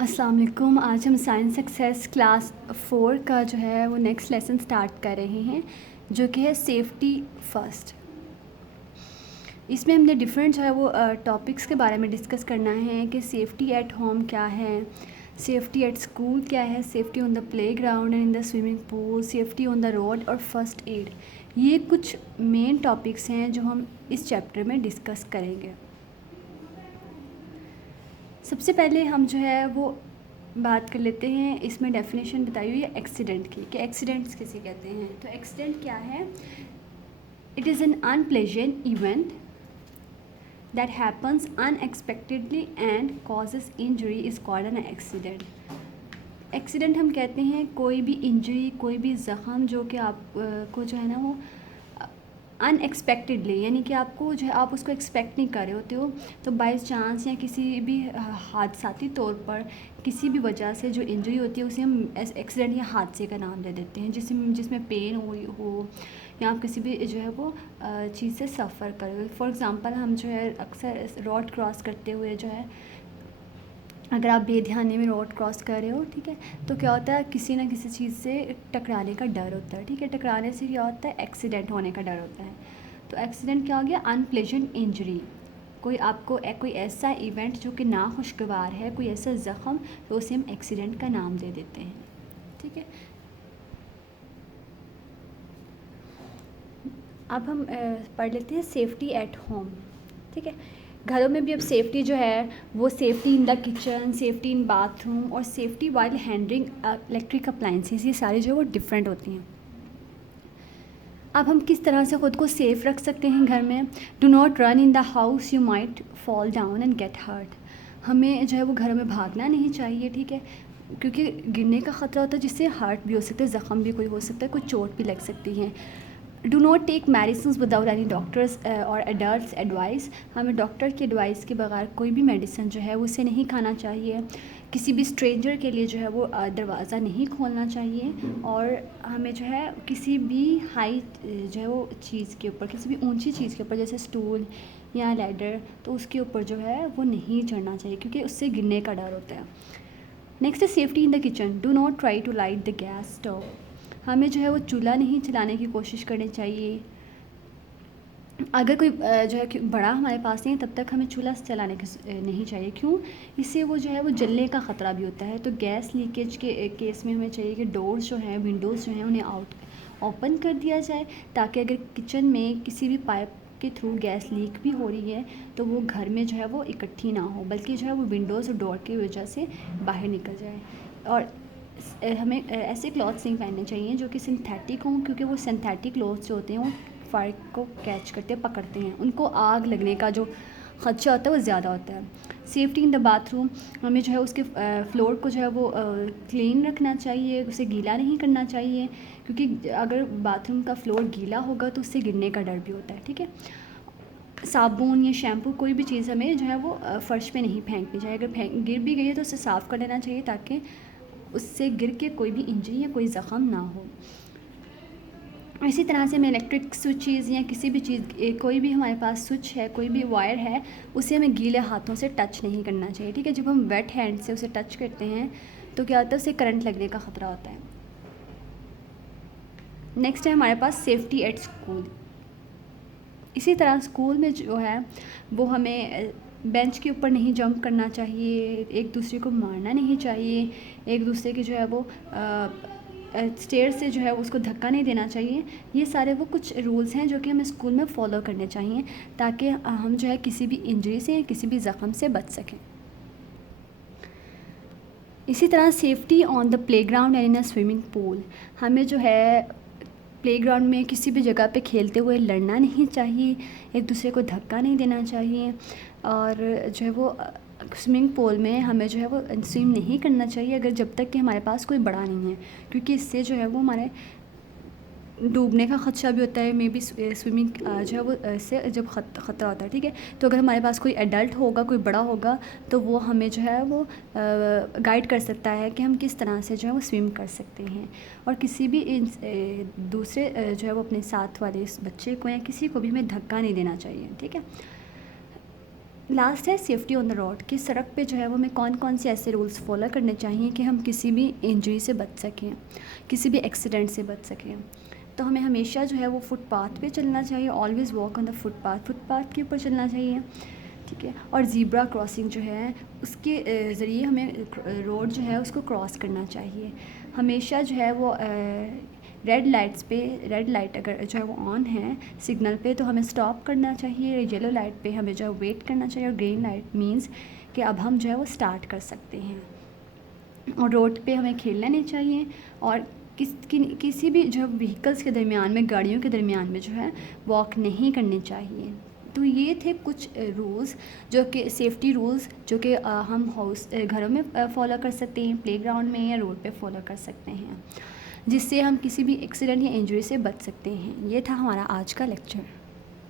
अस्सलाम वालेकुम। आज हम साइंस सक्सेस क्लास 4 का जो है वो नेक्स्ट लेसन स्टार्ट कर रहे हैं, जो कि है सेफ़्टी फ़र्स्ट। इसमें हमने डिफरेंट जो है वो टॉपिक्स के बारे में डिस्कस करना है कि सेफ़्टी एट होम क्या है, सेफ़्टी एट स्कूल क्या है, safety on the playground and in the swimming pool, safety on the road और फ़र्स्ट एड। ये कुछ मेन टॉपिक्स हैं जो हम इस चैप्टर में डिस्कस करेंगे। सबसे पहले हम जो है वो बात कर लेते हैं, इसमें डेफिनेशन बताई हुई है एक्सीडेंट की, कि एक्सीडेंट्स किसे कहते हैं। तो एक्सीडेंट क्या है? It is an unpleasant event that happens unexpectedly and causes injury is called an accident. Accident हम कहते हैं कोई भी इंजरी, कोई भी ज़ख़म जो कि आप को जो है ना वो अनएक्सपेक्टेडली, यानी कि आपको जो है आप उसको एक्सपेक्ट नहीं कर रहे होते हो, तो बाई चांस या किसी भी हादसाती तौर पर किसी भी वजह से जो इंजरी होती है उसे हम एक्सीडेंट या हादसे का नाम दे देते हैं, जिसमें पेन हो या आप किसी भी जो है वो चीज़ से सफ़र करो। फॉर एग्ज़ाम्पल हम जो है अक्सर रोड क्रॉस करते हुए जो है, अगर आप बेध्यानी में रोड क्रॉस कर रहे हो, ठीक है, तो क्या होता है किसी ना किसी चीज़ से टकराने का डर होता है, ठीक है। टकराने से क्या होता है? एक्सीडेंट होने का डर होता है। तो एक्सीडेंट क्या हो गया? Unpleasant injury. कोई आपको कोई ऐसा इवेंट जो कि नाखुशगवार है, कोई ऐसा ज़ख़म, तो उसे हम एक्सीडेंट का नाम दे देते हैं, ठीक है। अब हम पढ़ लेते हैं सेफ़्टी एट होम, ठीक है। घरों में भी अब सेफ़्टी जो है वो safety in the kitchen, safety in bathroom और safety while handling electric appliances, ये सारी जो है वो डिफरेंट होती हैं। अब हम किस तरह से ख़ुद को सेफ़ रख सकते हैं घर में? Do not run in the house, you might fall down and get hurt. हमें जो है वो घरों में भागना नहीं चाहिए, ठीक है, क्योंकि गिरने का ख़तरा होता है, जिससे हर्ट भी हो सकता है, ज़ख़म भी कोई हो सकता है, कुछ चोट भी लग सकती हैं। Do not take medicine without any doctors और एडल्ट्स एडवाइस। हमें डॉक्टर की एडवाइस के बगैर कोई भी मेडिसिन जो है उसे नहीं खाना चाहिए। किसी भी स्ट्रेंजर के लिए जो है वो दरवाज़ा नहीं खोलना चाहिए। और हमें जो है किसी भी हाई जो है वो चीज़ के ऊपर, किसी भी ऊंची चीज़ के ऊपर, जैसे स्टूल या लैडर, तो उसके ऊपर जो है वो नहीं चढ़ना चाहिए, क्योंकि उससे गिरने का डर होता है। नेक्स्ट है safety in the kitchen. Do not try to light the gas stove. हमें जो है वो चूल्हा नहीं चलाने की कोशिश करनी चाहिए। अगर कोई जो है कि बड़ा हमारे पास नहीं है, तब तक हमें चूल्हा चलाने की नहीं चाहिए। क्यों? इससे वो जो है वो जलने का ख़तरा भी होता है। तो गैस लीकेज के केस में हमें चाहिए कि डोर्स जो हैं, विंडोज़ जो हैं, उन्हें ओपन कर दिया जाए, ताकि अगर किचन में किसी भी पाइप के थ्रू गैस लीक भी हो रही है तो वो घर में जो है वो इकट्ठी ना हो, बल्कि जो है वो विंडोज़ और डोर की वजह से बाहर निकल जाए। और हमें ऐसे क्लॉथ्स नहीं पहनने चाहिए जो कि सिंथेटिक हों, क्योंकि वो सिंथेटिक क्लॉथ्स जो होते हैं वो फायर को कैच करते हैं, पकड़ते हैं, उनको आग लगने का जो खदशा होता है वो ज़्यादा होता है। Safety in the bathroom. हमें जो है उसके फ्लोर को जो है वो क्लीन रखना चाहिए, उसे गीला नहीं करना चाहिए, क्योंकि अगर बाथरूम का फ्लोर गीला होगा तो उससे गिरने का डर भी होता है, ठीक है। साबुन या शैम्पू, कोई भी चीज़ हमें जो है वो फ़र्श पे नहीं फेंकनी चाहिए। अगर गिर भी गई है तो उसे साफ़ कर लेना चाहिए, ताकि उससे गिर के कोई भी इंजरी या कोई ज़ख़म ना हो। इसी तरह से हमें इलेक्ट्रिक स्विचेज़ या किसी भी चीज़, कोई भी हमारे पास स्विच है, कोई भी वायर है, उसे हमें गीले हाथों से टच नहीं करना चाहिए, ठीक है। जब हम वेट हैंड से उसे टच करते हैं तो क्या होता है? उससे करंट लगने का ख़तरा होता है। नेक्स्ट है हमारे पास सेफ्टी एट स्कूल। इसी तरह स्कूल में जो है वो हमें बेंच के ऊपर नहीं जंप करना चाहिए, एक दूसरे को मारना नहीं चाहिए, एक दूसरे की जो है वो स्टेयर से जो है उसको धक्का नहीं देना चाहिए। ये सारे वो कुछ रूल्स हैं जो कि हमें स्कूल में फ़ॉलो करने चाहिए, ताकि हम जो है किसी भी इंजरी से, किसी भी ज़ख़म से बच सकें। इसी तरह safety on the playground and in a swimming pool. हमें जो है प्लेग्राउंड में किसी भी जगह पे खेलते हुए लड़ना नहीं चाहिए, एक दूसरे को धक्का नहीं देना चाहिए, और जो है वो स्विमिंग पूल में हमें जो है वो स्विम नहीं करना चाहिए अगर जब तक कि हमारे पास कोई बड़ा नहीं है, क्योंकि इससे जो है वो हमारे डूबने का ख़दशा भी होता है। मे बी स्विमिंग जो है वो इससे जब ख़तरा होता है, ठीक है। तो अगर हमारे पास कोई एडल्ट होगा, कोई बड़ा होगा, तो वो हमें जो है वो गाइड कर सकता है कि हम किस तरह से जो है वो स्विम कर सकते हैं। और किसी भी दूसरे जो है वो अपने साथ वाले इस बच्चे को या किसी को भी हमें धक्का नहीं देना चाहिए, ठीक है। लास्ट है सेफ़्टी ऑन द रोड, कि सड़क पे जो है वो हमें कौन कौन से ऐसे रूल्स फॉलो करने चाहिए कि हम किसी भी इंजरी से बच सकें, किसी भी एक्सीडेंट से बच सकें। तो हमें हमेशा जो है वो फुटपाथ पे चलना चाहिए, always walk on the footpath के ऊपर चलना चाहिए, ठीक है। और ज़ीब्रा क्रॉसिंग जो है उसके ज़रिए हमें रोड जो है उसको क्रॉस करना चाहिए। हमेशा जो है वो रेड लाइट अगर जो है वो ऑन है सिग्नल पे तो हमें स्टॉप करना चाहिए, येलो लाइट पे हमें जो है वेट करना चाहिए, और ग्रीन लाइट मींस कि अब हम जो है वो स्टार्ट कर सकते हैं। और रोड पे हमें खेलना नहीं चाहिए, और किसी भी जो व्हीकल्स के दरमियान में, गाड़ियों के दरमियान में जो है वॉक नहीं करनी चाहिए। तो ये थे कुछ रूल्स जो कि सेफ़्टी रूल्स जो कि हम घरों में फॉलो कर सकते हैं, प्लेग्राउंड में या रोड पे फॉलो कर सकते हैं, जिससे हम किसी भी एक्सीडेंट या इंजरी से बच सकते हैं। ये था हमारा आज का लेक्चर।